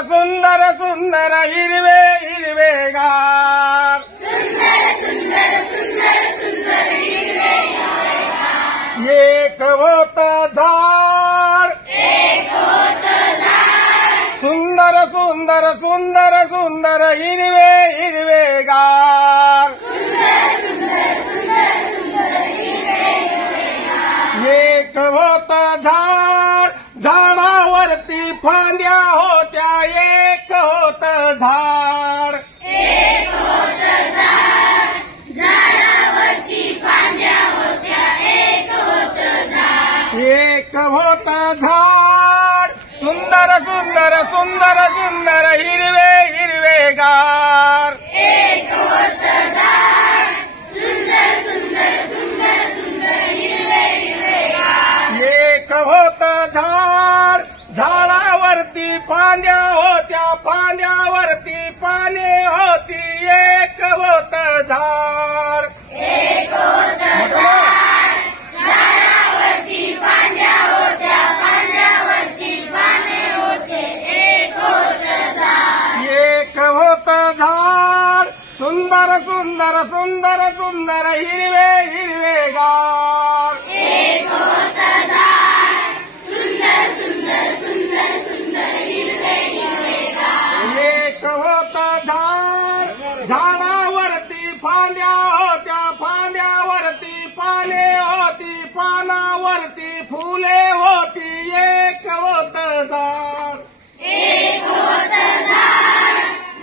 सुंदर सुंदर हिरवे हिरवे गार एक होत झाड सुंदर सुंदर सुंदर सुंदर हिरवे हिरवे गार एक होत झाड झाडावरती फांद्या होत्या एक होत झाड एक होत झाड सुंदर सुंदर सुंदर सुंदर हिरवे हिरवे गार एक होत झाड झाडावरती फांद्या होत्या फांद्यावरती पाने होती एक होत झाड एक होत झाड सुंदर सुंदर सुंदर सुंदर हिरवे हिरवे गार एक होत झाड झाडावरती फांद्या होत्या फांद्यावरती पाने होती पानावरती फुले होती एक होत झाड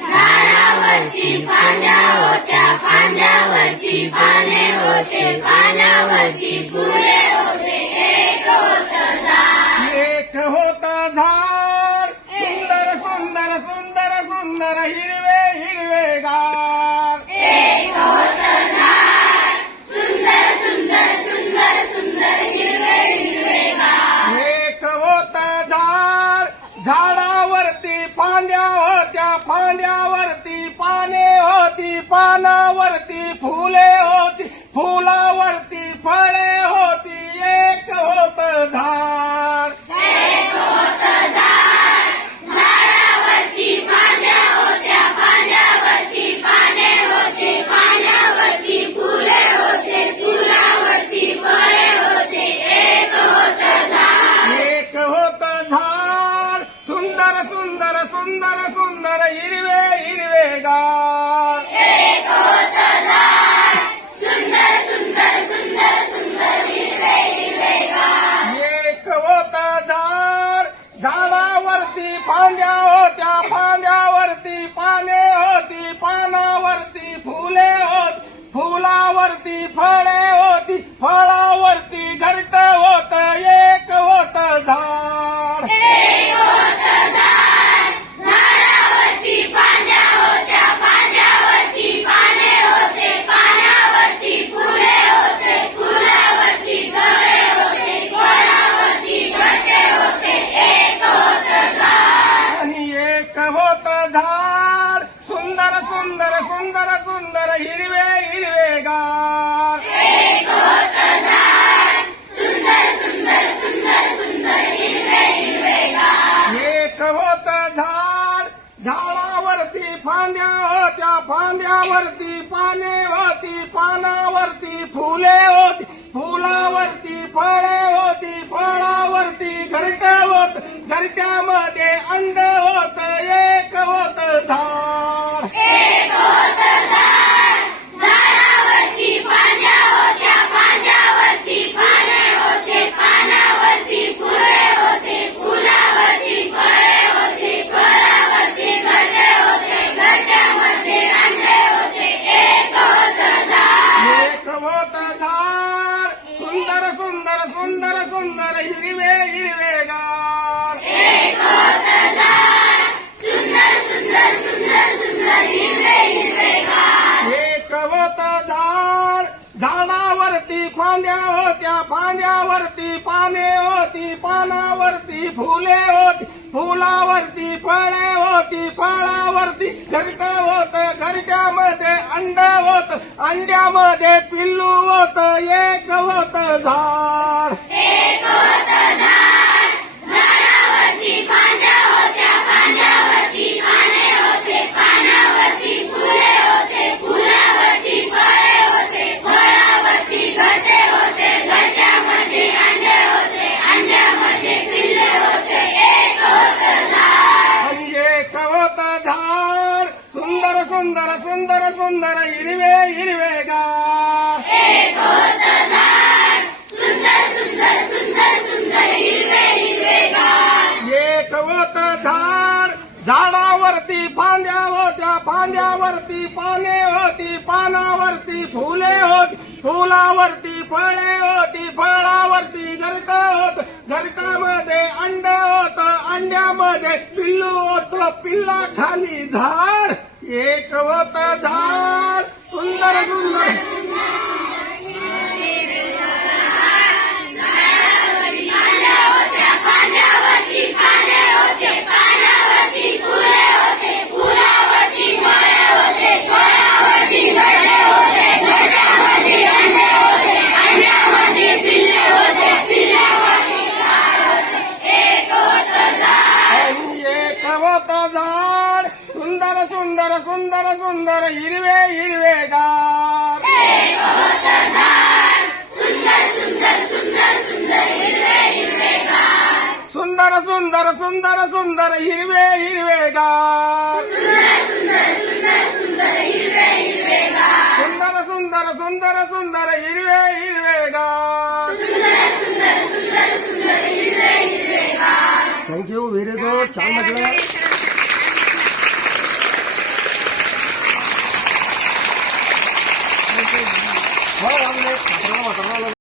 झाडावरती फांद्या होत्या फांद्यावरती पाने होते पानावरती फुले होते एक होत झाड एक होत झाड सुंदर सुंदर सुंदर सुंदर हिरवे हिरवे गार एक होत झाड सुंदर सुंदर सुंदर सुंदर हिरवे हिरवे गार एक होत झाड झाडावरती फांद्या होत्या फांद्यावरती पाने होती पानावरती फुले होती फुलावरती फळे होती एक होत झाड एक होत झाड झाडावरती फांद्या होत्या फांद्यावरती पाने होते पानावरती फुले होते फुलावरती फळे होते एक होत झाड एक होत झाड सुंदर सुंदर सुंदर सुंदर हिरवे हिरवे गार एक होत झाड सुंदर सुंदर सुंदर सुंदर हिरवे हिरवे गार एक होत झाड झाडावरती फांद्या होत्या फांद्यावरती पाने होती पानावरती फुले होती फुलावरती फळे होती फळावरती घरट होत एक होत झाड एक होत झाड झाडावरती फांद्या होत्या फांद्यावरती पाने होते पानावरती फुले होते फुलावरती फळे होते फळावरती घरटे होते एक होत झाड आणि एक होत झाड सुंदर सुंदर सुंदर सुंदर हिरवे हिरवे गार एक होत झाड सुंदर सुंदर सुंदर सुंदर हिरवे हिरवे गार एक होत झाड झाडावरती फांद्या होत्या फांद्यावरती पाने होती पानावरती फुले होती फुलावरती फळे होती फळावरती घरट होत घरट्यामध्ये अंड होत एक होत झाड एक होत झाड झाडावरती फांद्या होत्या फांद्यावरती पाने होते पानावरती फुले होते फुलावरती फळे होते फळावरती घरटे होते घरट्यामध्ये अंडे होते एक होत झाड एक होत झाड सुंदर सुंदर सुंदर सुंदर हिरवे हिरवे गार एक होत झाड सुंदर सुंदर सुंदर सुंदर हिरवे हिरवे गार एक होत झाड झाडावरती फांद्या होत्या फांद्यावरती पाने होती पानावरती फुले होती फुलावरती फळे होती फळावरती घरट होत घरट्यामध्ये अंड होत अंड्यामध्ये पिल्लू होत एक होत झाड एक होत झाड झाडावरती फांद्या होत्या फांद्यावरती सुंदर हिरवे हिरवेगार. एक होतं झाड सुंदर सुंदर सुंदर सुंदर हिरवे हिरवेगार. एक होतं झाड, झाडावरती फांद्या होत्या, फांद्यावरती पाने होती, पानावरती फुले होती, फुलावरती फळे होती, फळावरती घरट होत, घरटामध्ये अंड होत, अंड्यामध्ये पिल्लू होत, पिल्ला खाली झाड. एक होतं झाड सुंदर सुंदर पाण्यावरती पाने होते, पाण्यावरती फुले होते, फुलावरती फळे होते, फळावरती घरटे होते, घरट्यामध्ये अंडे होते, अंड्यामध्ये पिल्ले होते, पिल्लावरती झाड होते. एक होतं झाड आणि एक होतं झाड सुंदर सुंदर सुंदर सुंदर हिरवे हिरवेगार. एक होतं झाड सुंदर सुंदर सुंदर सुंदर हिरवे हिरवेगार. सुंदर सुंदर सुंदर सुंदर हिरवे हिरवेगार. सुंदर सुंदर सुंदर सुंदर हिरवे हिरवेगार. सुंदर सुंदर सुंदर सुंदर हिरवे हिरवेगार. सुंदर सुंदर सुंदर सुंदर हिरवे हिरवेगार. थँक्यू, व्हेरी गुड, छान म्हटलं. हो,